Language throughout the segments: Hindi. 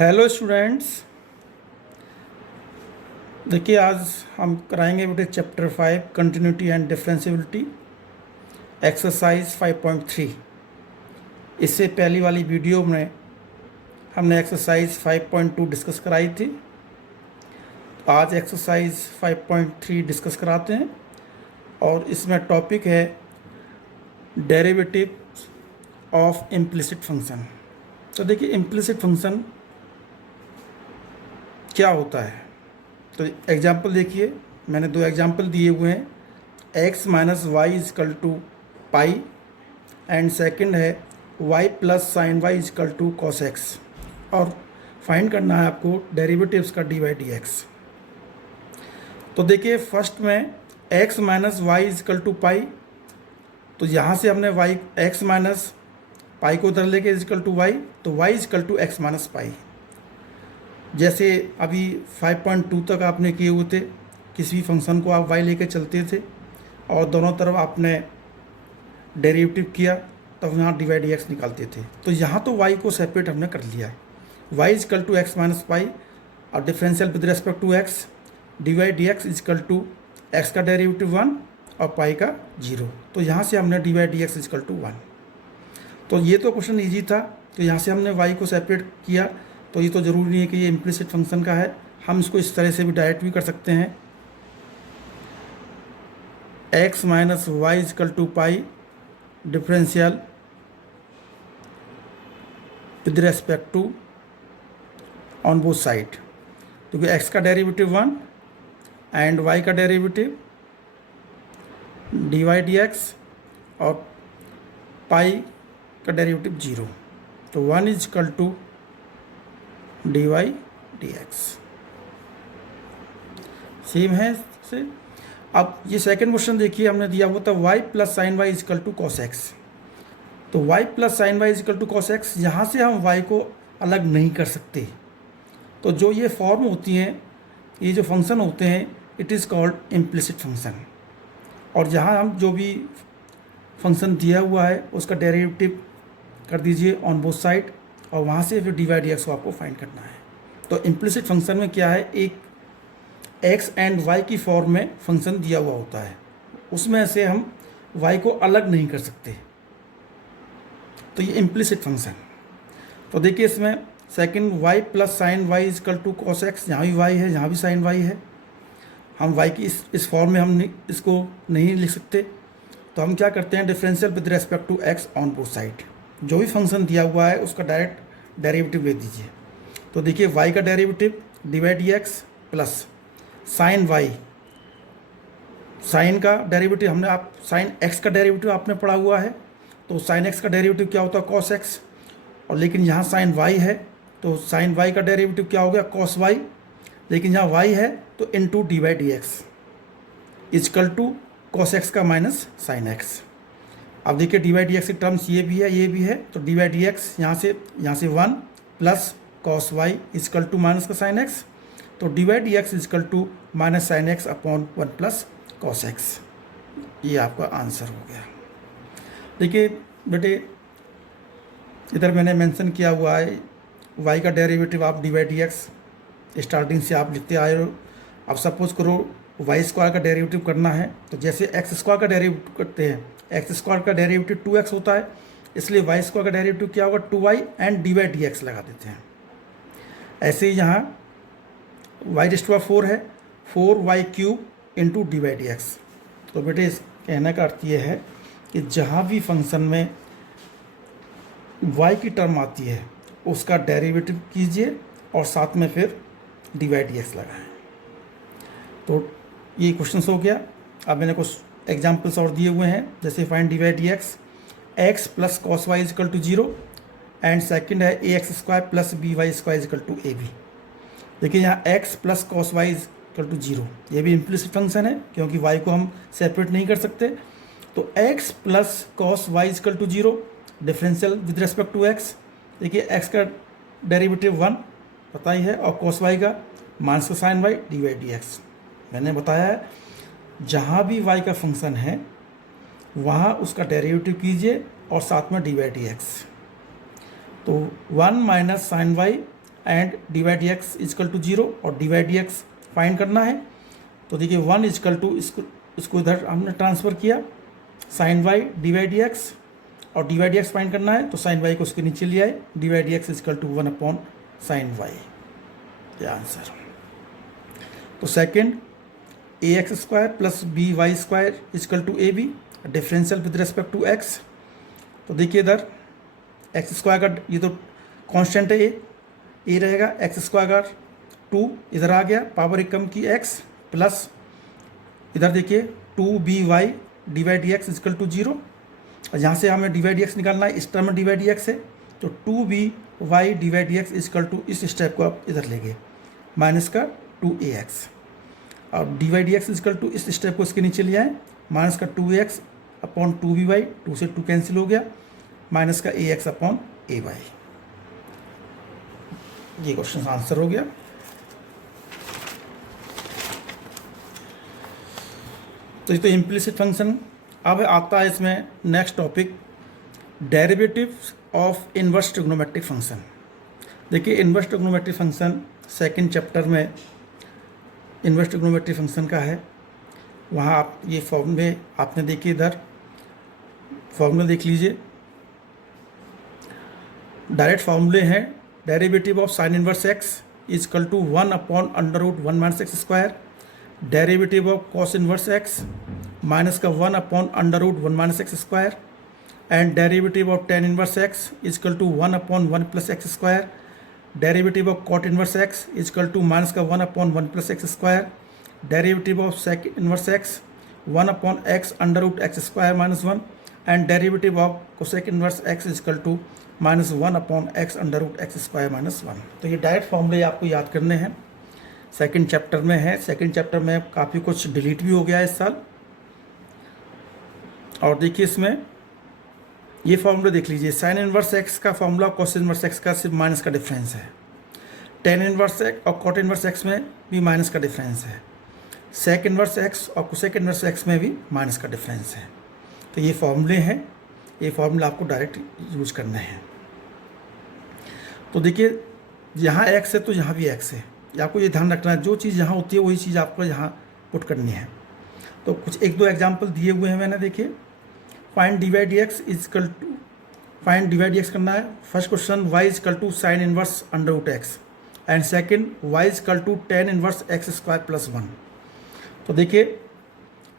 Hello students. देखिए आज हम कराएंगे बेटे chapter 5 continuity and differentiability exercise 5.3। इससे पहली वाली वीडियो में हमने एक्सरसाइज 5.2 डिस्कस कराई थी। तो आज एक्सरसाइज 5.3 डिस्कस कराते हैं और इसमें टॉपिक है डेरिवेटिव ऑफ इम्प्लिसिट फंक्शन। तो देखिए इम्प्लिसिट फंक्शन क्या होता है। तो एग्जाम्पल देखिए, मैंने दो एग्जाम्पल दिए हुए हैं। x minus Y equal to pi and second है y plus sine y equal to cos x, और फाइंड करना है आपको डेरिवेटिव्स का डी बाई डी एक्स। तो देखिए फर्स्ट में x minus Y equal to pi, तो यहाँ से हमने y x माइनस पाई को उधर लेके इजकल टू y, तो y is equal to x minus pi. जैसे अभी 5.2 तक आपने किए हुए थे, किसी भी फंक्शन को आप y लेके चलते थे और दोनों तरफ आपने डेरिवेटिव किया, तब यहाँ डी बाई डी एक्स निकालते थे। तो यहाँ तो y को सेपरेट हमने कर लिया है, y is equal to x minus pi और differential with respect to x, D by D x is equal to X का डेरिवेटिव 1 और पाई का 0। तो यहाँ से हमने D by D x is equal to 1। तो ये तो क्वेश्चन ईजी था, तो यहाँ से हमने y को सेपरेट किया। तो ये तो ज़रूरी नहीं है कि ये इम्प्लिसिट फंक्शन का है, हम इसको इस तरह से भी डायरेक्ट भी कर सकते हैं। x minus Y equal to pi differential with respect to on both side, क्योंकि x का डेरिवेटिव 1 एंड y का derivative d y d x और पाई का डेरिवेटिव 0। तो 1 equal to d y d x same है से। अब ये सेकंड क्वेश्चन देखिए, हमने दिया हुआ था y plus sine y equal to cos x. तो y plus sine y equal to cos x, यहाँ से हम y को अलग नहीं कर सकते। तो जो ये फॉर्म होती हैं, ये जो फंक्शन होते हैं, it is called implicit function. और यहाँ हम जो भी फंक्शन दिया हुआ है उसका डेरिवेटिव कर दीजिए ऑन बोथ साइड, और वहाँ से फिर डी वाई डी एक्स को आपको फाइंड करना है। तो इम्प्लिसिट फंक्शन में क्या है, एक एक्स एंड वाई की फॉर्म में फंक्शन दिया हुआ होता है, उसमें से हम वाई को अलग नहीं कर सकते। तो ये इम्प्लिसिट फंक्शन। तो देखिए इसमें second y plus sine y equal to cos x, यहाँ भी y है, यहाँ भी साइन y है। हम y की इस फॉर्म में हम इसको नहीं लिख सकते, तो हम क्या करते हैं, differential with respect to x on both side. जो भी फंक्शन दिया हुआ है उसका डायरेक्ट डेरिवेटिव ले दीजिए। तो देखिए y का derivative d by D x plus sine y, sine का डेरिवेटिव हमने आप साइन x का डेरिवेटिव आपने पढ़ा हुआ है, तो साइन x का डेरिवेटिव क्या होता है, कॉस x। और लेकिन यहाँ साइन y है, तो साइन y का डेरिवेटिव क्या हो गया, कॉस y। लेकिन यहाँ y है तो into d by D x is equal to cos x का माइनस साइन x। अब देखिए डी बाई डी एक्स की टर्म्स ये भी है, ये भी है, तो डी बाई डी एक्स यहाँ से 1 plus cos Y equal to minus का साइन एक्स। तो d by D x is equal to minus sine x upon 1 plus cos x. ये आपका आंसर हो गया। देखिए बेटे इधर मैंने मेंशन किया हुआ है y का डेरिवेटिव आप D by D x starting से आप लिखते आए हो। अब सपोज करो वाई स्क्वायर का डेरिवेटिव करना है, तो जैसे एक्स स्क्वायर का डेरिवेटिव करते हैं, एक्स स्क्वायर का डेरिवेटिव 2x होता है, इसलिए वाई स्क्वायर का डेरिवेटिव क्या होगा, 2y and D by D x लगा देते हैं। ऐसे ही यहाँ वाई रेस्ट टू 4 है, 4y cube into d by D x. तो बेटे इस कहने का अर्थ ये है कि जहाँ भी फंक्शन में y की टर्म आती है उसका डेरिवेटिव कीजिए और साथ में फिर डी बाई डी एक्स लगाएँ। तो ये क्वेश्चन हो गया। अब मैंने कुछ एग्जाम्पल्स और दिए हुए हैं, जैसे find D by D X, X plus cos Y equal to 0 and second है A x square plus B Y square is equal to A B. देखिए यहाँ X plus cos Y equal to 0, ये भी इम्प्लिसिट फंक्शन है क्योंकि वाई को हम सेपरेट नहीं कर सकते। तो x plus cos Y equal to 0 differential with respect to x. देखिए एक्स का डेरिवेटिव 1 पता ही है और कॉस वाई का माइनस का sine y d by D x. मैंने बताया है जहाँ भी y का फंक्शन है वहाँ उसका डेरिवेटिव कीजिए और साथ में डी बाई डी एक्स। तो 1 minus sine y and divide x is equal to 0 और डिवाइड एक्स फाइंड करना है। तो देखिए 1 इजकल टू इसको इधर हमने ट्रांसफ़र किया, साइन वाई डिवाइड एक्स, और डिवाइड एक्स फाइंड करना है तो साइन वाई को उसके नीचे ले आए, divide x is equal to 1 upon sine y, ये आंसर। तो second a x square plus B Y square is equal to A b, differential with respect to x. तो देखिए इधर एक्स स्क्वायर का ये तो कांस्टेंट है, ए रहेगा, एक्स स्क्वायर का 2 इधर आ गया, पावर एक कम की एक्स, प्लस इधर देखिए 2by divide x is equal to 0, और यहाँ से हमें डिवाइड एक्स निकालना है, इस टर्म में डिवाइड एक्स है, तो 2by divide x is equal to इस स्टेप को आप इधर ले गए, माइनस का 2ax, और डिवाइड एक्स इजकल टू इस स्टेप को इसके नीचे ले आए, माइनस का 2x अपॉन 2by, 2 से 2 कैंसिल हो गया, माइनस का ax अपॉन ay। ये क्वेश्चन आंसर हो गया। तो ये तो इम्प्लिसिट फंक्शन। अब आता है इसमें next topic, derivatives of inverse trigonometric function. देखिए inverse trigonometric function second chapter में इनवर्स ट्रिग्नोमेट्रिक फंक्शन का है, वहाँ आप ये फॉर्मूले आपने देखिए, इधर फॉर्मूला देख लीजिए, डायरेक्ट फॉर्मूले हैं, derivative of sine inverse x is equal to 1 upon under root 1 minus x square, derivative of cos inverse x minus का 1 upon under root 1 minus x square, and derivative of tan inverse x is equal to 1 upon 1 plus x square, derivative of cot inverse x is equal to minus का 1 upon 1 plus x square, derivative of sec inverse x 1 upon x under root x square minus 1, and derivative of cosec inverse x is equal to minus 1 upon x under root x square minus 1। तो ये डायरेक्ट फॉर्मूले आपको याद करने हैं, सेकंड चैप्टर में है। सेकंड चैप्टर में काफ़ी कुछ डिलीट भी हो गया है इस साल। और देखिए इसमें ये फॉर्मूला देख लीजिए, साइन इनवर्स एक्स का फॉर्मूला कॉस इनवर्स एक्स का सिर्फ माइनस का डिफरेंस है, टेन इनवर्स एक्स और कॉट इनवर्स एक्स में भी माइनस का डिफरेंस है, सेक इनवर्स एक्स और कोसेक इनवर्स एक्स में भी माइनस का डिफरेंस है। तो ये फॉर्मूले हैं, ये फॉर्मूला आपको डायरेक्ट यूज करने हैं। तो देखिए यहाँ एक्स है तो यहाँ भी एक्स है, आपको ये ध्यान रखना है, जो चीज़ यहाँ होती है वही चीज़ आपको यहाँ पुट करनी है। तो कुछ एक दो एग्जाम्पल दिए हुए हैं मैंने, देखिए find divide x is equal to, find divide x करना है। First question y equal to sine inverse under root x, and second y equal to tan inverse x square plus 1। तो देखिए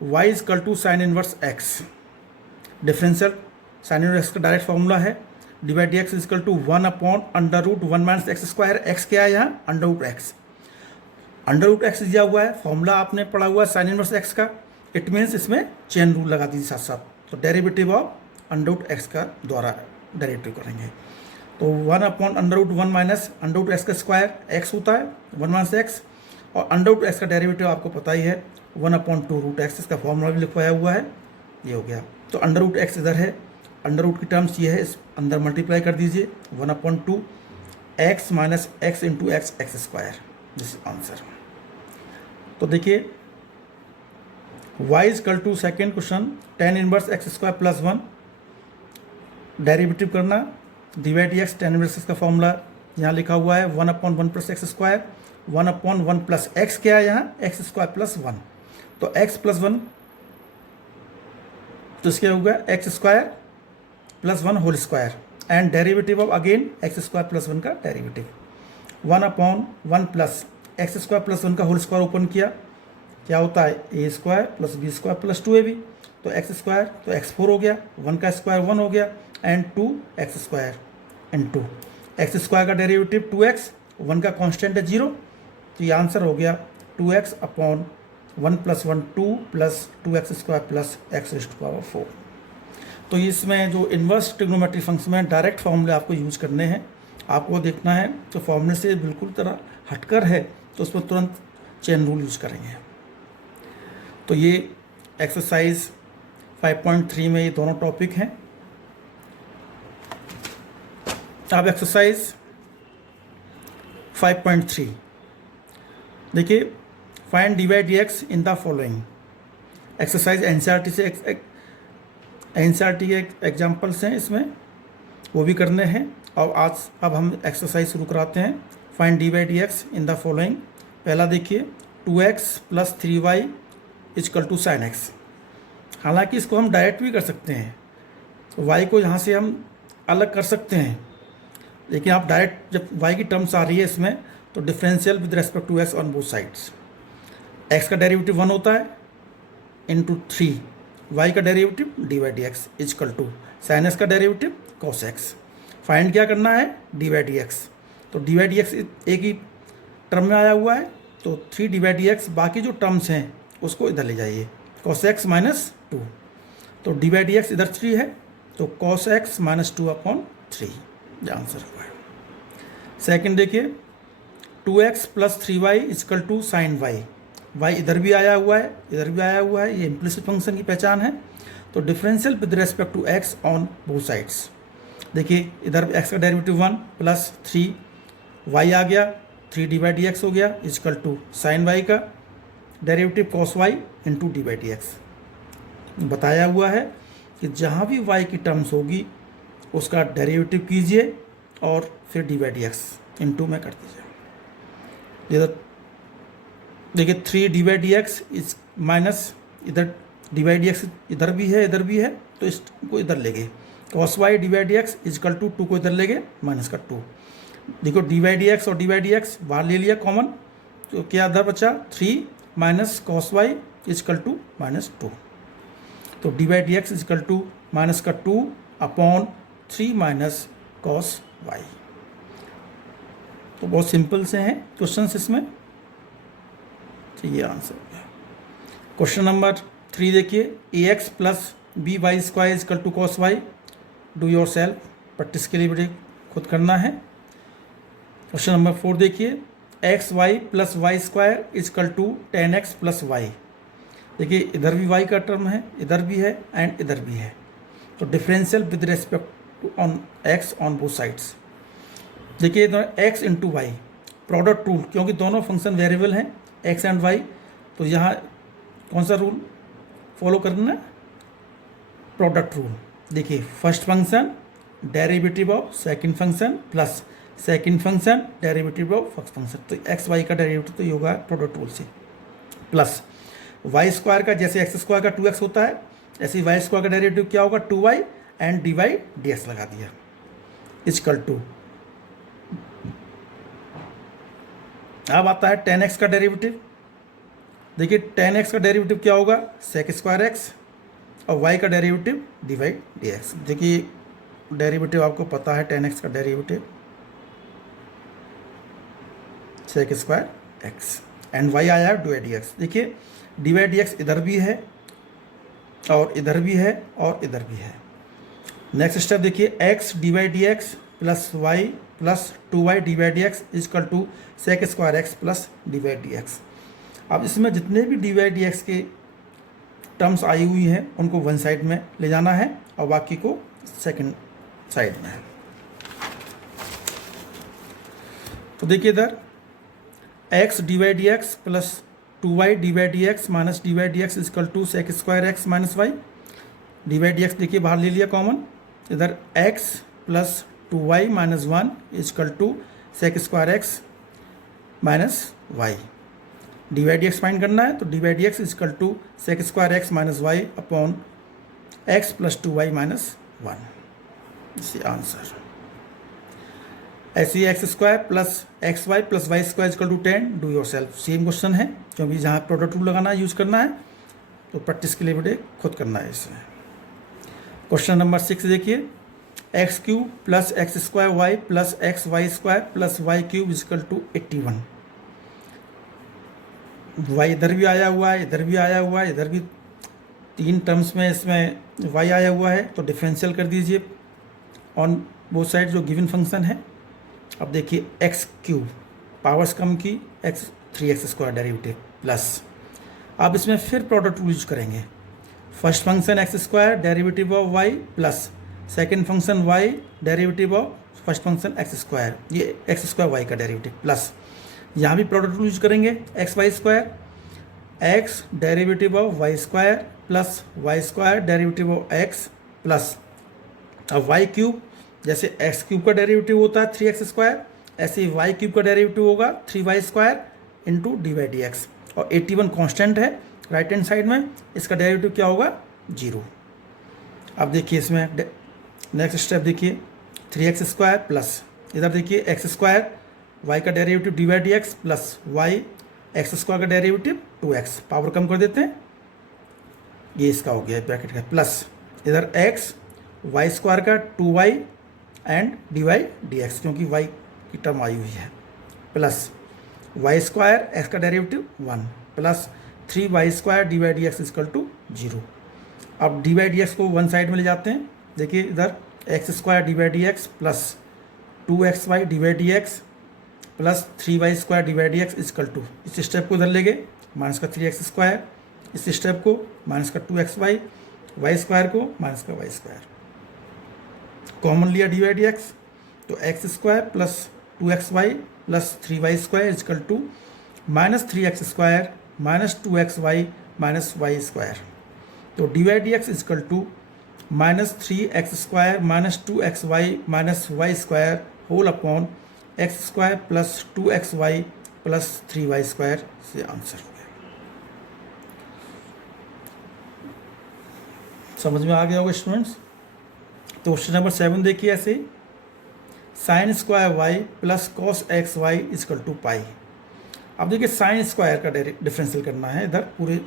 y equal to sine inverse x, differential sine inverse x का डायरेक्ट फॉर्मूला है, divide x is equal to 1 upon under root 1 minus x square, x क्या है यहाँ under root x, under root x दिया हुआ है, फॉर्मूला आपने पढ़ा हुआ है साइन इनवर्स एक्स का, इट मीन्स इसमें चेन रूल लगा दीजिए साथ साथ। तो derivative of under root x का द्वारा डेरिवेटिव करेंगे। तो 1 upon under root 1 minus under root x का स्क्वायर, एक्स होता है 1 माइनस एक्स, और अंडर रूट एक्स का डेरिवेटिव आपको पता ही है 1 अपॉन 2 रूट एक्स, इसका फॉर्मूला भी लिखवाया हुआ है, ये हो गया। तो अंडर रूट एक्स इधर है, अंडर रूट की टर्म्स ये है, इस अंदर मल्टीप्लाई कर दीजिए 1 upon 2 x minus x into x x square, this answer. तो देखिए y is equal to second question tan inverse x square plus 1, derivative करना, divide x tan inverse x का फॉर्मूला यहाँ लिखा हुआ है 1 upon 1 plus x square, 1 upon 1 plus x क्या है यहाँ एक्स स्क्वायर प्लस 1, तो x प्लस 1, तो इसके हो गया x square plus 1 whole square, and derivative of again x square plus 1 का derivative, 1 upon 1 plus x square plus 1 का होल स्क्वायर ओपन किया, क्या होता है a square plus b square plus 2ab, तो एक्स स्क्वायर तो x4 हो गया, 1 का स्क्वायर 1 हो गया, and 2 x square and 2 x square का डेरिवेटिव 2x, 1 का कांस्टेंट है 0, तो ये आंसर हो गया 2x upon 1 plus 1 2 plus 2x square plus x raise to power 4। तो इसमें जो इन्वर्स ट्रिग्नोमेट्रिक फंक्शन में डायरेक्ट फॉर्मूले आपको यूज करने हैं, आपको देखना है तो फॉर्मूले से बिल्कुल तरह हटकर है तो उसमें तुरंत चेन रूल यूज करेंगे। तो ये एक्सरसाइज 5.3 में ये दोनों टॉपिक हैं। अब एक्सरसाइज 5.3 देखिए, find divide x in the following. Exercise NCERT से एनसीईआरटी के एग्जाम्पल्स हैं, इसमें वो भी करने हैं। और आज अब हम एक्सरसाइज शुरू कराते हैं find D by D x in the following. पहला देखिए 2x plus 3y equal to sine x. हालांकि इसको हम डायरेक्ट भी कर सकते हैं, तो y को यहाँ से हम अलग कर सकते हैं, लेकिन आप डायरेक्ट जब y की टर्म्स आ रही है इसमें तो differential with respect to x on both sides. x का डेरिवेटिव 1 होता है इंटू 3, y का derivative d by D x is equal to sine x का डेरिवेटिव कॉस एक्स। फाइंड क्या करना है, डी बाई डी एक्स। तो डी बाई डी एक्स एक ही टर्म में आया हुआ है, तो 3 डी बाई डी एक्स, बाकी जो टर्म्स हैं उसको इधर ले जाइए, कॉस एक्स माइनस 2। तो डी बाई डी एक्स इधर 3 है, तो कॉस एक्स माइनस 2 अपॉन 3 ये आंसर हुआ है। सेकेंड देखिए 2x plus 3y equal to sine y. Y इधर भी आया हुआ है, इधर भी आया हुआ है, ये इम्प्लिसिट फंक्शन की पहचान है। तो differential with respect to x on both sides. देखिए इधर x का डेरिवेटिव 1 प्लस 3y आ गया, 3 डी बाई डी एक्स हो गया इजकल टू साइन वाई का derivative cos y into d by D x. बताया हुआ है कि जहाँ भी y की टर्म्स होगी उसका डेरिवेटिव कीजिए और फिर D by D x into में कर दीजिए। इधर देखिए 3 डी बाई डी एक्स इस माइनस इधर डी बाई डी एक्स इधर भी है, इधर भी है, तो इसको इधर ले गए, cos y d by D x is equal to 2 को इधर ले गए माइनस का 2। देखो डी बाई डी एक्स और डी बाई डी एक्स बाहर ले लिया कॉमन, तो क्या इधर बचा 3 minus cos Y equal to minus 2। तो d by D x is equal to minus का 2 अपॉन 3 माइनस कॉस वाई। तो बहुत सिंपल से हैं क्वेश्चन इसमें, तो ये आंसर हो गया। क्वेश्चन नंबर 3 देखिए a x plus B Y square is equal to cos y. Do yourself, practice के लिए बेटे खुद करना है। क्वेश्चन नंबर 4 देखिए x y plus y square is equal to 10x plus y. देखिए इधर भी y का टर्म है, इधर भी है एंड इधर भी है, तो differential with respect to on x on both sides. देखिए इधर x into y, product rule, क्योंकि दोनों फंक्शन वेरिएबल हैं x एंड y, तो यहाँ कौन सा रूल फॉलो करना है, प्रोडक्ट रूल। देखिए first function derivative of second function plus second function derivative of first function, तो एक्स वाई का डेरिवेटिव तो ये होगा प्रोडक्ट रूल से, प्लस वाई स्क्वायर का जैसे एक्स स्क्वायर का 2x होता है, ऐसे ही वाई स्क्वायर का डेरिवेटिव क्या होगा 2y and d y d x लगा दिया इजकल टू। अब आता है 10x का डेरिवेटिव। देखिए 10x का डेरिवेटिव क्या होगा सेक स्क्वायर एक्स, और y का derivative d y d x. देखिए डेरिवेटिव आपको पता है 10x का derivative sec square x and y आया डी वाई डी एक्स। देखिए डी वाई डी एक्स इधर भी है और इधर भी है और इधर भी है। नेक्स्ट स्टेप देखिए x d y d x plus y plus 2y d y d x is equal to sec square x plus d y d x. अब इसमें जितने भी डी वाई डी एक्स के टर्म्स आई हुई हैं उनको वन साइड में ले जाना है और बाकी को सेकंड साइड में है। तो देखिए इधर x d y d x plus 2y d y d x minus d y d x is equal to sec square x minus y. D y d x देखिए बाहर ले लिया कॉमन, इधर x plus 2y minus 1 equal to sec square x minus y. D y d x find करना है, तो d y d x is equal to sec square x minus y upon x plus 2y minus 1। इसी आंसर। ऐसे ही x square plus x y plus y square is equal to 10। Do yourself, same question है, क्योंकि जहाँ प्रोडक्ट रूल लगाना है यूज़ करना है, तो प्रैक्टिस के लिए बेटे खुद करना है इसमें। क्वेश्चन नंबर 6 देखिए x cube plus x square y plus x y square plus y cube is equal to 81। Y इधर भी आया हुआ है, इधर भी आया हुआ है, इधर भी 3 टर्म्स में इसमें वाई आया हुआ है, तो डिफरेंशियल कर दीजिए ऑन बोथ साइड जो गिवन फंक्शन है। अब देखिए एक्स क्यूब पावर्स कम की x 3x square derivative plus, अब इसमें फिर प्रोडक्ट रूल यूज करेंगे। First function x square derivative of y plus second function y derivative of first function x square, ये एक्स स्क्वायर वाई का डेरिवेटिव प्लस, यहाँ भी प्रोडक्ट रूल यूज करेंगे x y square x derivative of y square plus y square derivative of x plus अब वाई क्यूब, जैसे एक्स क्यूब का डेरिवेटिव होता है 3x स्क्वायर ऐसे ही वाई क्यूब का डेरिवेटिव होगा 3y² into d y d x, और 81 कॉन्स्टेंट है राइट हैंड साइड में, इसका डेरिवेटिव क्या होगा 0। अब देखिए इसमें नेक्स्ट स्टेप देखिए 3x² प्लस इधर देखिए x², y का derivative d y d x plus y x² का डेरिवेटिव 2x, पावर कम कर देते हैं, ये इसका हो गया ब्रैकेट का, प्लस इधर x y² का 2y and d y d x, क्योंकि y की टर्म आई हुई है, प्लस y² x का derivative 1 plus 3y² d y d x is equal to 0। अब डी वाई डी एक्स को वन साइड में ले जाते हैं, देखिए इधर x² d y d x plus 2xy d y d x plus 3y² d y d x is equal to, इस स्टेप को इधर ले गए माइनस का 3x², इस स्टेप को माइनस का 2xy, y² को माइनस का y², कॉमन लिया डी वाई डी एक्स, तो x² plus 2xy plus 3y² equal to minus 3x² minus 2xy minus y², तो d y d x is equal to minus 3x² minus 2xy minus y² whole upon x² plus 2xy plus 3y² से आंसर हो गया। समझ में आ गया होगा स्टूडेंट्स। तो क्वेश्चन नंबर 7 देखिए ऐसे, sin² y plus cos xy is equal to pi. अब देखिए sin² का डिफरेंशियल करना है, इधर पूरे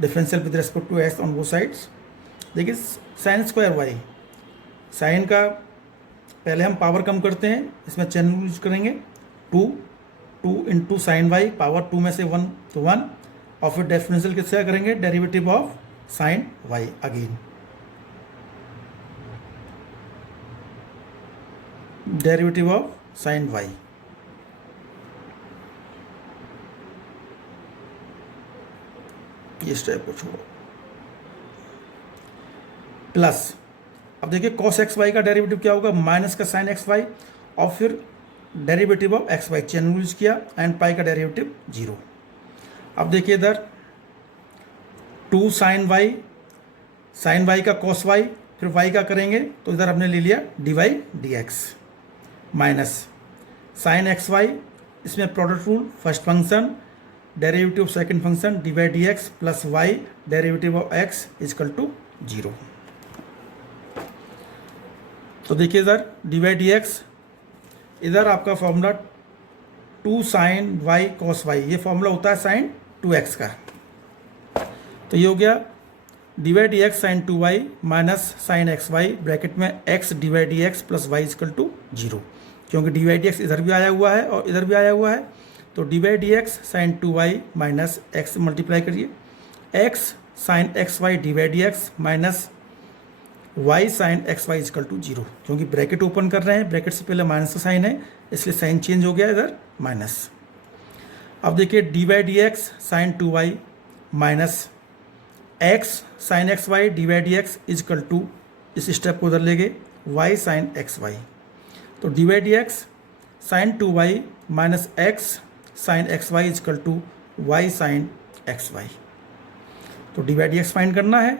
differential with respect to x on both sides. देखिए sin² y, साइन का पहले हम पावर कम करते हैं, इसमें चैन यूज करेंगे 2 इंटू साइन वाई, पावर 2 में से 1 तो 1, और फिर डिफरेंशियल किससे करेंगे, derivative of sine y again, derivative of sine y, ये स्टेप को छोड़ो, प्लस अब देखिए cos xy का डेरिवेटिव क्या होगा, माइनस का sin xy, और फिर derivative of xy chain use किया, एंड पाई का डेरिवेटिव 0। अब देखिए इधर 2 sin y का cos y, फिर y का करेंगे तो इधर हमने ले लिया dy dx, minus sin xy, इसमें product rule, first function derivative of second function dy dx plus y derivative of x equal to 0। तो देखिए इधर dy dx, इधर आपका formula 2 sin y cos y, ये फॉर्मूला होता है sin 2x का, तो ये हो गया dy dx sin 2y minus sin xy bracket में x dy dx plus y is equal to 0, क्योंकि dy dx इधर भी आया हुआ है और इधर भी आया हुआ है, तो dy dx sin 2y minus x multiply करिए, x sin xy dy dx minus y sin xy is equal to 0, क्योंकि ब्रैकेट ओपन कर रहे हैं, ब्रैकेट से पहले माइनस का साइन है, इसलिए साइन चेंज हो गया इधर माइनस। अब देखिए dy dx sin 2y minus x sin xy dy dx equal to, इस स्टेप को उधर ले गए y sin xy, तो dy dx sin 2y minus x sin xy is equal to y sin xy, तो dy dx फाइंड करना है,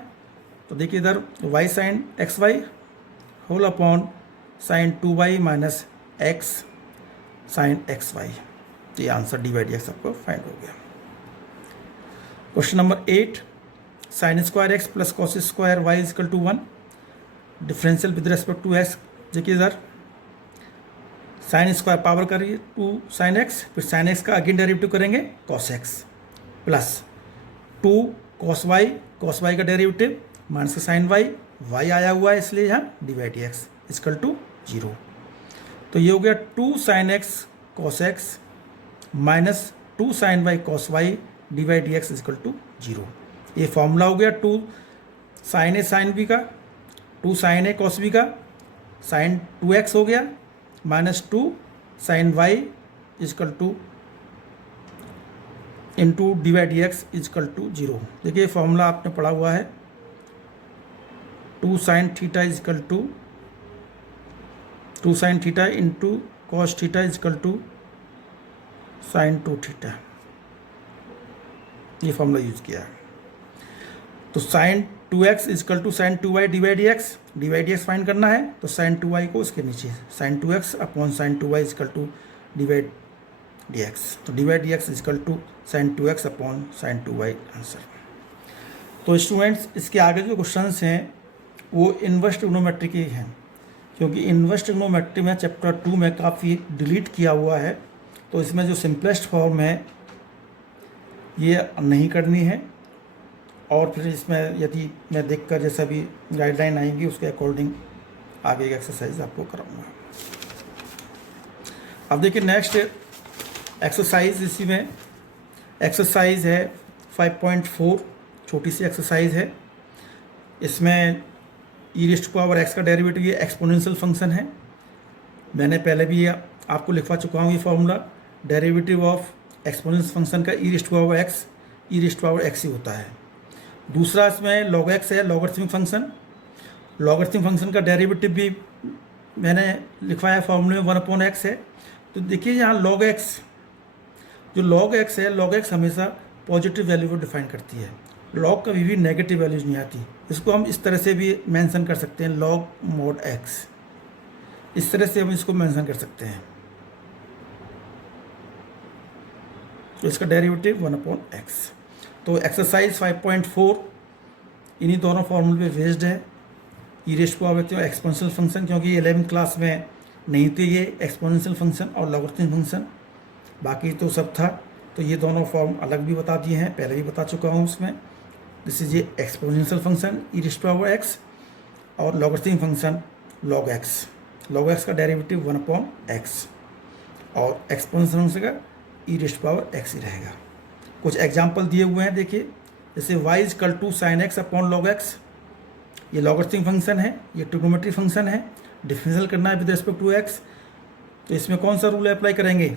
तो देखिए इधर y sin xy whole upon sin 2y minus x sin xy, ये आंसर dy dx आपको फाइंड हो गया। Question number 8, sin² x plus cos² y is equal to 1, differential with respect to x, देखिए इधर sin² पावर करिए 2 sin x, फिर sin x का अगेन डेरिवेटिव करेंगे cos x plus 2 cos y का डेरिवेटिव माइनस का साइन y आया हुआ है इसलिए यहाँ dy dx इजकल टू 0, तो ये हो गया 2 sin x cos x minus 2 sin y cos y dy dx equal to 0, ये फॉर्मूला हो गया 2 sin a sin b का, 2 sin a cos b का, sin 2x हो गया minus 2 sin y is equal to into d y d x is equal to 0। देखिए फॉर्मूला आपने पढ़ा हुआ है, 2 sin theta is equal to 2 sin theta into cos theta is equal to sin 2 theta, ये फॉर्मूला यूज किया है। तो sin 2x equal to sin 2y d y d x find करना है, तो sin 2y को उसके नीचे sin 2x upon sin 2y is equal to divide d x. तो divide d x is equal to sine 2x upon sine 2y answer. तो स्टूडेंट्स इसके आगे जो क्वेश्चंस हैं वो इन्वर्स ट्रिग्नोमेट्री के हैं, क्योंकि इन्वर्स ट्रिग्नोमेट्री में चैप्टर 2 में काफ़ी डिलीट किया हुआ है, तो इसमें जो सिंपलेस्ट फॉर्म है ये नहीं करनी है, और फिर इसमें यदि मैं देखकर जैसा भी गाइडलाइन आएंगी उसके अकॉर्डिंग आगे की एक्सरसाइज आपको कराऊंगा। अब देखिए नेक्स्ट एक्सरसाइज, इसी में एक्सरसाइज है 5.4, छोटी सी एक्सरसाइज है। इसमें ई रेस्ट पावर एक्स का डेरिवेटिव ये एक्सपोनेंशियल फंक्शन है। मैंने पहले भी आपको लिखवा चुका हूँ ये formula, derivative of exponential function का ई रेस्ट पावर एक्स ही होता है। दूसरा इसमें लॉग एक्स है, लॉगरिथमिक फंक्शन। लॉगरिथमिक फंक्शन का डेरिवेटिव भी मैंने लिखवाया फॉर्मूले में 1/x है। तो देखिए यहाँ लॉग एक्स, जो लॉग एक्स है, लॉग एक्स हमेशा पॉजिटिव वैल्यू को डिफाइन करती है, लॉग कभी भी नेगेटिव वैल्यूज नहीं आती। इसको हम इस तरह से भी मेंशन कर सकते हैं, लॉग मोड एक्स, इस तरह से हम इसको मेंशन कर सकते हैं। तो इसका डेरिवेटिव 1/x। तो एक्सरसाइज 5.4 इन्हीं दोनों फॉर्मूले पे बेस्ड है। E raised power exponential function, क्योंकि 11वीं क्लास में नहीं थे ये एक्सपोनेंशियल फंक्शन और लॉगरिथमिक फंक्शन, बाकी तो सब था। तो ये दोनों फॉर्म अलग भी बता दिए हैं, पहले भी बता चुका हूँ उसमें। दिस इज ये exponential function e raised power x, और logarithmic function log x. Log x का डेरिवेटिव 1/x और एक्सपोनेंशियल फंक्शन का ई रेस्ट पावर एक्स ही रहेगा। कुछ एग्जाम्पल दिए हुए हैं, देखिए जैसे y is equal to sine x upon log x, ये लॉगरिथमिक फंक्शन है, ये ट्रिग्नोमेट्री फंक्शन है, डिफरेंशियल करना है विद रिस्पेक्ट टू x। तो इसमें कौन सा रूल अप्लाई करेंगे,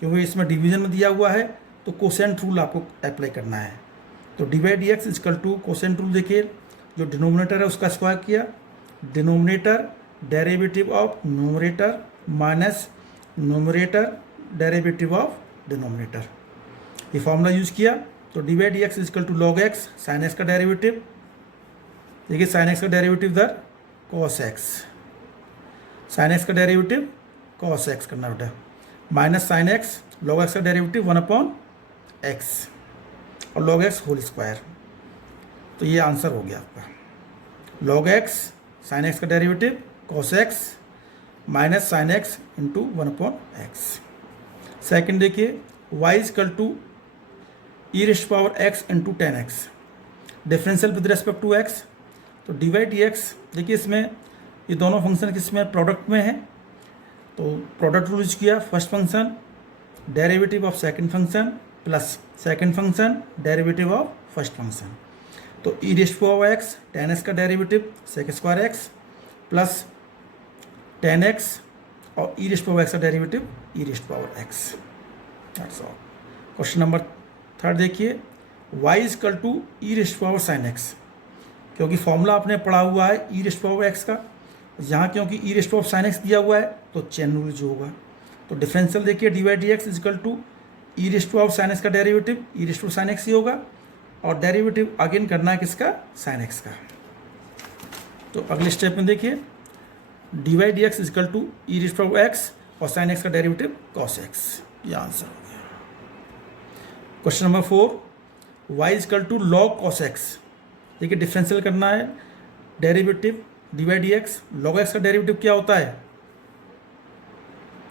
क्योंकि इसमें डिवीजन में दिया हुआ है तो कोसेंट रूल आपको अप्लाई करना है। तो divide d x is equal to quotient rule, देखिए जो डिनोमिनेटर है उसका स्क्वायर किया, denominator derivative of numerator minus numerator derivative of denominator, ये फॉर्मूला यूज किया। तो divide d x is equal to log x, sine x का डेरिवेटिव, देखिए साइन एक्स का डेरिवेटिव दर कॉस एक्स, साइन एक्स का डेरिवेटिव कॉस एक्स करना बेटा, minus sine x, log x का डेरिवेटिव 1/x और लॉग एक्स होल स्क्वायर। तो ये आंसर हो गया आपका, लॉग एक्स साइन एक्स का derivative cos x minus sine x into 1/x। Second देखिए y is equal to e raised power x into 10x, differential with respect to x। तो डिवाइड डी एक्स, देखिए इसमें ये दोनों फंक्शन किसमें प्रोडक्ट में है, तो प्रोडक्ट रूल यूज किया। First function derivative of second function plus second function derivative of first function. तो e raised power x 10x का derivative sec square x plus 10x और ई रेस्ट पावर x का derivative e raised power x। That's all. Question number 3 देखिए, y is equal to e raised power sine x, क्योंकि फॉर्मूला आपने पढ़ा हुआ है ई रेस्ट पावर एक्स का, यहाँ क्योंकि ई रेस्ट पावर साइन एक्स दिया हुआ है तो चेन रूल जो होगा। तो डिफरेंशियल देखिए divide d x is equal to e raised power sine x का derivative e raised power sine x ही होगा, और डेरिवेटिव अगेन करना है किसका, साइन एक्स का। तो अगले स्टेप में देखिए divide d x is equal to e raised power x और साइन एक्स का डेरिवेटिव कॉस एक्स, ये आंसर हो गया। Question number 4, y is equal to log cos x, देखिए डिफरेंशियल करना है, derivative divide d x, log x का डेरिवेटिव क्या होता है,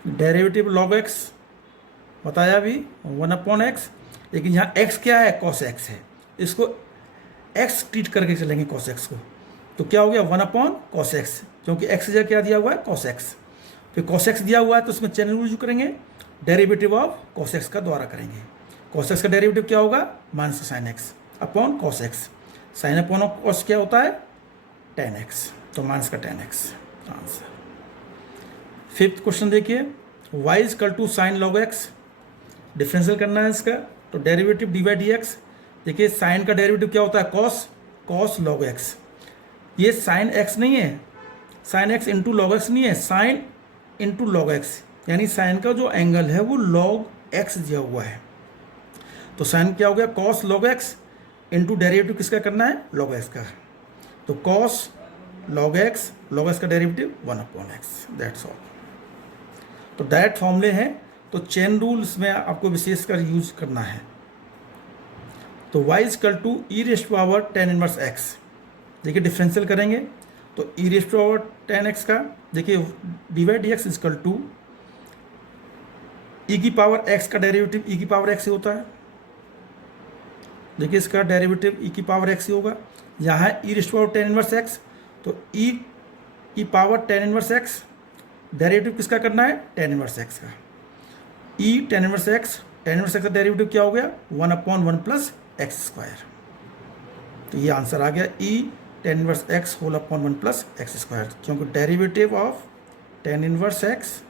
डेरिवेटिव लॉग एक्स बताया भी 1/x, लेकिन यहाँ x क्या है, कॉस एक्स है, इसको x ट्रीट करके चलेंगे कॉस एक्स को। तो क्या हो गया 1/cos x, क्योंकि x जगह क्या दिया हुआ है, cos x। फिर cos x दिया हुआ है तो उसमें चेन रूल यूज करेंगे, डेरिवेटिव ऑफ cos x का द्वारा करेंगे। cos x का डेरिवेटिव क्या होगा, minus sine x upon cos x, sine upon cos क्या होता है, tan x, तो माइनस का tan x answer. Fifth question देखिए, y is equal to sine log x, differential करना है इसका, तो derivative d by D x, देखिए साइन का डेरिवेटिव क्या होता है, cos लॉग एक्स, ये साइन एक्स नहीं है, sine x into log x नहीं है, साइन इंटू लॉग एक्स, यानी साइन का जो एंगल है वो लॉग एक्स दिया हुआ है। तो साइन क्या हो गया, cos log x into derivative किसका करना है, लॉग एक्स का, तो कॉस लॉग एक्स का डेरिवेटिव 1/x, दैट्स ऑल। तो डायरेक्ट फॉर्मूले हैं तो चेन रूल इसमें आपको विशेषकर यूज करना है। तो y is equal to e raised power tan inverse x, देखिए डिफरेंशियल करेंगे तो e raised power tan x का देखिए d by D x is equal to e की पावर एक्स का डेरिवेटिव ई की पावर एक्स ही होता है। देखिए इसका डेरिवेटिव ई की पावर एक्स ही होगा। यहाँ है e raised power tan inverse x, तो ई की power tan inverse x, derivative किसका करना है, टेन इनवर्स एक्स का। ई टेन इनवर्स एक्स का डेरिवेटिव क्या हो गया, 1/1 प्लस एक्स स्क्वायर। तो ये आंसर आ गया e tan inverse x whole upon 1 plus x square, क्योंकि derivative of tan inverse x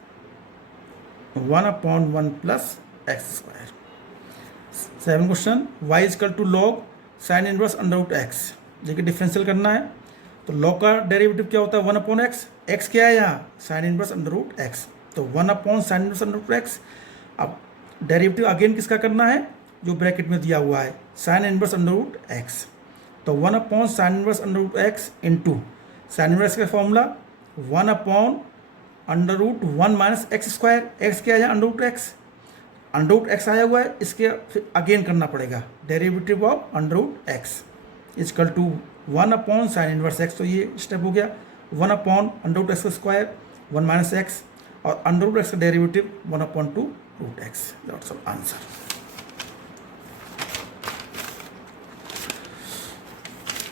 1/1 plus x square. 7 question, y is equal to log sine inverse under root x, देखिए डिफरेंशियल करना है तो लॉग का डेरिवेटिव क्या होता है 1/x, x क्या है यहाँ sine inverse under root x, तो 1 sine inverse under root x. अब डेरिवेटिव अगेन किसका करना है, जो ब्रैकेट में दिया हुआ है sine inverse under root x, तो 1 sine inverse under root x into sine inverse का formula 1/√1 minus x square, x क्या है under root x, under root x आया हुआ है, इसके फिर अगेन करना पड़ेगा derivative of under root x is equal to 1 sine inverse x, तो ये स्टेप हो गया 1 under root x square 1 minus x, और अंडर रूट एक्स का derivative 1/2 root x, that's all answer.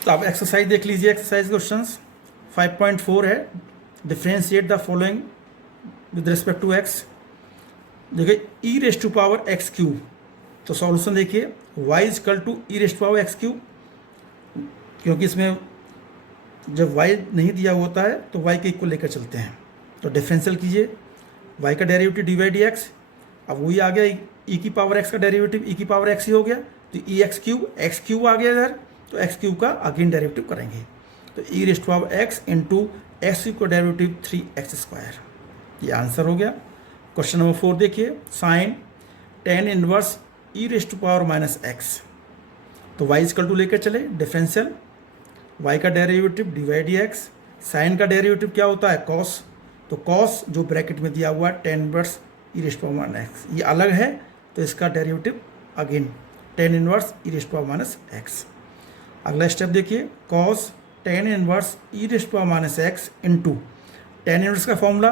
तो आप एक्सरसाइज देख लीजिए, एक्सरसाइज क्वेश्चंस 5.4 है, differentiate the following with respect to x. देखिए e raised to power x cube, तो सॉल्यूशन देखिए y is equal to e raised to power x cube, क्योंकि इसमें जब y नहीं दिया होता है तो y के इक्वल लेकर चलते हैं, तो डिफरेंशियल कीजिए y का derivative d by D x, अब वही आ गया e की पावर x का डेरिवेटिव e की पावर x ही हो गया, तो ई एक्स क्यूब आ गया इधर, तो एक्स क्यूब का अगेन डेरिवेटिव करेंगे, तो e raised to power x into x cube का डेरिवेटिव 3x स्क्वायर, ये आंसर हो गया। क्वेश्चन नंबर 4 देखिए, sine tan inverse e raised to power minus x, तो y इजकल टू लेकर चले डिफरेंशियल, y का derivative d by D x, sine का डेरिवेटिव क्या होता है कॉस, तो कॉस जो ब्रैकेट में दिया हुआ है tan inverse e raised to power minus x, ये अलग है तो इसका derivative again tan inverse e raised to power minus x. अगला स्टेप देखिए, cos tan inverse e raised to power minus x into tan inverse का formula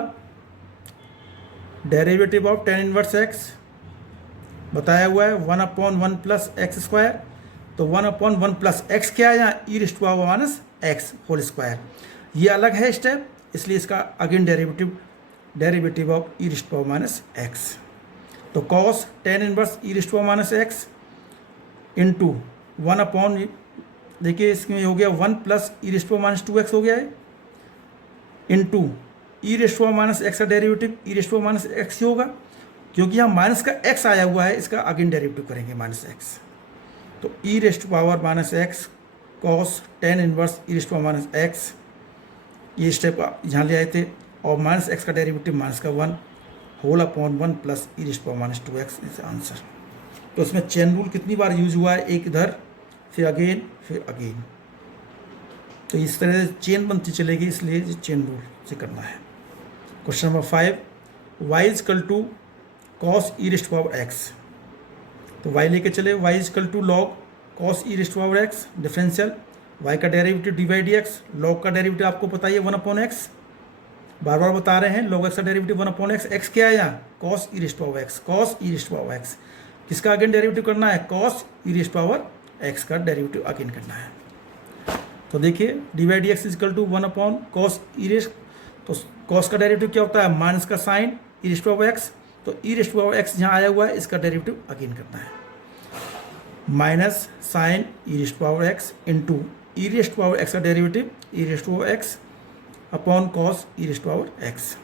derivative of tan inverse x बताया हुआ है 1/1 प्लस एक्स स्क्वायर, तो 1/1 प्लस एक्स क्या है यहाँ e raised to power minus x whole square, ये अलग है स्टेप, इसलिए इसका again derivative of e raised to power minus x, तो cos tan inverse e raised to power minus x into 1 देखिए इसमें हो गया 1 plus e raised to power minus 2x हो गया है into e raised to power minus x का derivative e raised to power minus x ही होगा, क्योंकि यहाँ माइनस का x आया हुआ है, इसका अगेन डेरिवेटिव करेंगे माइनस एक्स, तो e raised to power minus x cos tan inverse e raised to power minus x, ये स्टेप यहाँ ले आए थे, और माइनस एक्स का डेरिवेटिव माइनस का 1 whole upon 1 plus e raised to power minus 2x is answer. तो इसमें चेन रूल कितनी बार यूज हुआ है, एक इधर फिर अगेन, तो इस तरह से चेन बनती चलेगी, इसलिए चेन रूल से करना है। Question number 5, y is equal to cos e raised to power x, तो y लेके चले, y is equal to log cos e raised to power x differential, y का derivative d by D x, log का डेरिवेटिव आपको पता ही है 1/x, बार बार बता रहे हैं लॉग एक्स का डेरिवेटिव 1/x, x क्या है यहाँ cos e raised to power x, cos e raised to power x, किसका अगेन डेरिवेटिव करना है cos e raised to power x का डेरिवेटिव अगेन करना है, तो देखिए d by D x is equal to 1/cos e raised, तो कॉस का डेरिवेटिव क्या होता है माइनस का sine e raised to power x, तो e raised to power x यहाँ आया हुआ है, इसका डेरिवेटिव अगेन करना है, minus sine e raised to power x into e raised to power x का derivative e raised to power x upon cos e raised to power x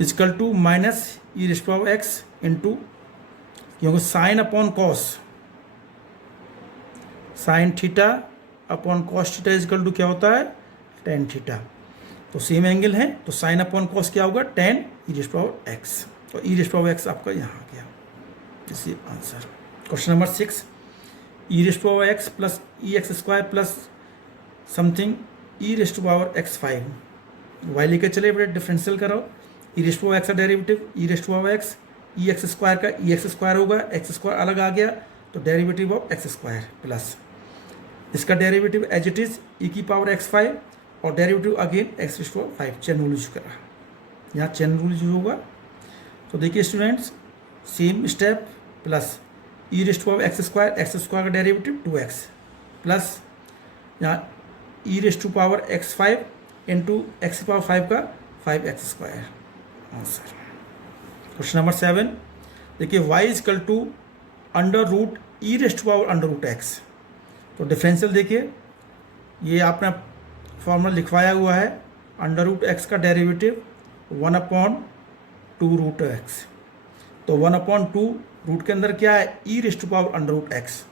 is equal to minus e raised to power x into, क्योंकि sine upon cos, sine theta upon cos theta is equal to क्या होता है टेन थीटा, तो सेम एंगल है, तो साइन अपॉन कॉस क्या होगा tan e raised to power x, तो e raised to power x आपका यहाँ आ गया, इसी answer. Question number 6, e raised to power x plus e x square plus something e raised to power x 5, y लेकर चले बड़े डिफरेंशियल करो, e raised to power x का derivative e raised to power x e x square का ई एक्स स्क्वायर होगा, एक्स स्क्वायर अलग आ गया तो derivative of x square plus इसका derivative as it is e की पावर एक्स 5 और derivative again x to 5 chain rule use करा, यहाँ चेन रूल यूज होगा। तो देखिए students same step plus e raised to x square का डेरिवेटिव 2x प्लस यहाँ e raised to power x 5 into x power 5 का 5x square answer. Question number 7 देखिए y is equal to under root e raised to power under root x. तो डिफरेंशियल देखिए ये आपने फॉर्मूला लिखवाया हुआ है, अंडर रूट एक्स का डेरिवेटिव 1/2 रूट एक्स। तो 1/2 रूट के अंदर क्या है e raised to power under root x,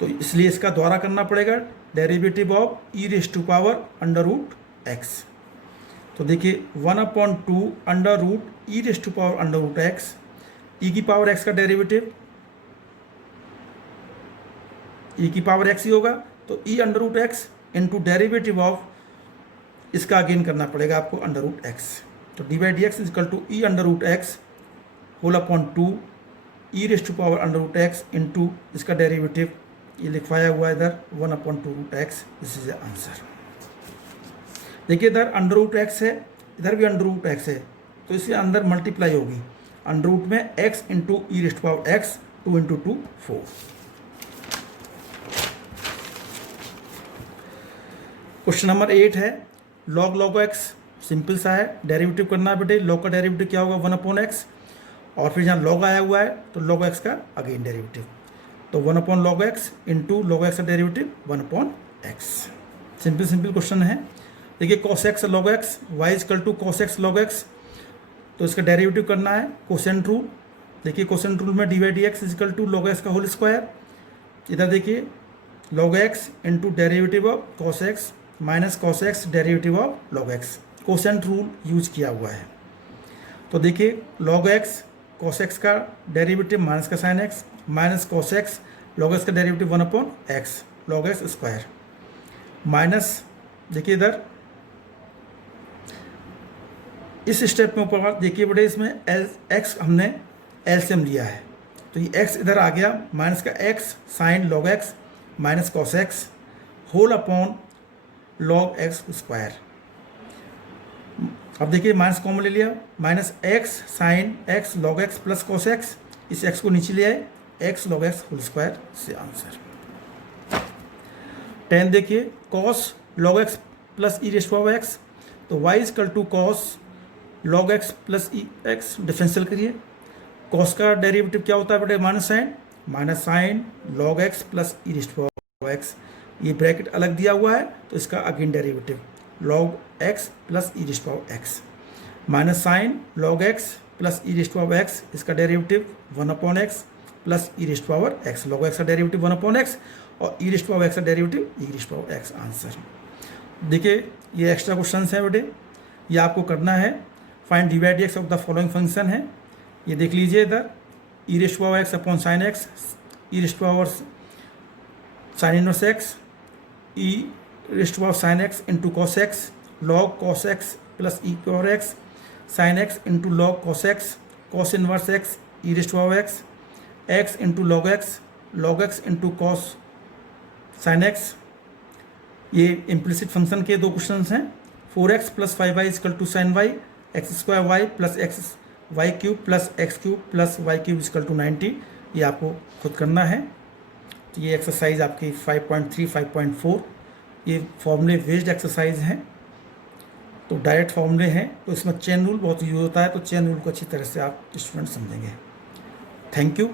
तो इसलिए इसका द्वारा करना पड़ेगा derivative of e raised to power under root x. तो देखिए 1/2 under root e raised to power under root x, e की पावर एक्स का डेरिवेटिव ई की पावर एक्स ही होगा, तो e under root x into derivative of इसका अगेन करना पड़ेगा आपको अंडर रूट एक्स। तो d by D x is equal to e under root x whole upon 2 e raised to power under root x into इसका डेरिवेटिव ये लिखवाया हुआ है इधर 1/2 root x, this is the answer. देखिए इधर अंडर रूट एक्स है, इधर भी अंडर रूट एक्स है, तो इसके अंदर मल्टीप्लाई होगी अंडर रूट में x into e raised to power x 2 into 2 4। Question number 8 है log एक्स, सिंपल सा है, डेरिवेटिव करना है बेटे। log का डेरिवेटिव क्या होगा 1/x और फिर यहाँ log आया हुआ है तो log x का अगेन डेरिवेटिव, तो 1/log x into log x का डेरिवेटिव 1/x। सिंपल क्वेश्चन है। देखिए cos x log x, y is equal to cos x log x, तो इसका डेरिवेटिव करना है कोसेंट रूल। देखिए कोसेंट रूल में d by D x is equal to log x का होल स्क्वायर, इधर देखिए log x into derivative of cos x minus cos x derivative of log x, quotient rule use किया हुआ है। तो देखिए log x cos x का डेरिवेटिव माइनस का sine x minus cos x log x का derivative 1/x log x square minus, देखिए इधर इस स्टेप में ऊपर देखिए बेटे इसमें x हमने एलसीएम लिया है, तो ये x इधर आ गया माइनस का x sine log x minus cos x whole upon log x square. अब देखिए माइनस कॉमन ले लिया, minus x sine x log x plus cos x, इस x को नीचे ले आए x log x whole square से आंसर। 10 देखिए cos log x plus e raised power x, तो y is equal to cos log x plus e x, differential करिए। cos का डेरिवेटिव क्या होता है बेटे minus sine log x plus e raised power x, ये ब्रैकेट अलग दिया हुआ है तो इसका again derivative log x plus e raised power x minus sine log x plus e raised power x, इसका derivative 1/x plus e raised power x, log x का डेरिवेटिव 1/x और ई रेस्ट पावर x का derivative e raised power x answer. देखिए ये एक्स्ट्रा क्वेश्चन है बेटे, ये आपको करना है। Find D by D x of the following function है, ये देख लीजिए इधर e raised power x upon sine x, e raised power sine inverse x, e raised power sine x into cos x log cos x plus e power x sine x into log cos x cos inverse x e raised power x into log x into cos sine x. ये इम्प्लिसिट फंक्शन के दो क्वेश्चन हैं। 4x plus 5y is equal to sine y, x square y plus x y cube plus x cube plus y cube is equal to 90, ये आपको खुद करना है। तो ये एक्सरसाइज आपकी 5.3 5.4 ये फॉर्मूले बेस्ड एक्सरसाइज हैं, तो डायरेक्ट फॉर्मूले हैं, तो इसमें चेन रूल बहुत यूज होता है, तो चेन रूल को अच्छी तरह से आप स्टूडेंट समझेंगे। Thank you.